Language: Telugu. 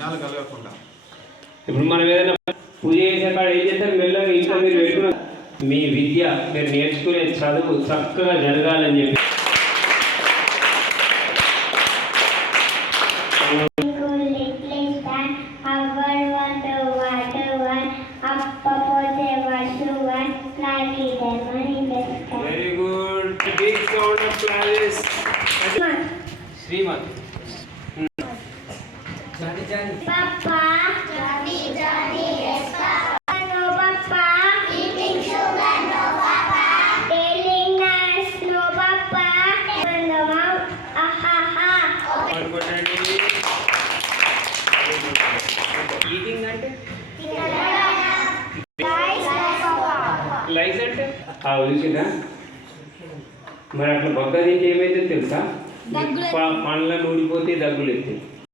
విఘ్నాలు కలగకుండా ఇప్పుడు మనం ఏదైనా పూజ చేసే కాడ ఏం చేస్తారు మెల్లగా ఇంట్లో మీరు పెట్టుకున్న మీ విద్య మీరు నేర్చుకునే చదువు చక్కగా జరగాలని చెప్పి very good big sound off Classes Shrimanth Papa, Johnny, Johnny, yes, Papa. No, Papa. Eating sugar, no, Papa. Telling nice, no, Papa. And the mouth, ah, ha, ha. Eating అంటే Guys, no, Papa. లైస్ అంటే ఆ చూసిందా మరి అట్లా బొగ్గ తింటే ఏమైతే తెలుసా ప- పండ్లను ఊడిపోతే దగ్గులు ఎత్తాయి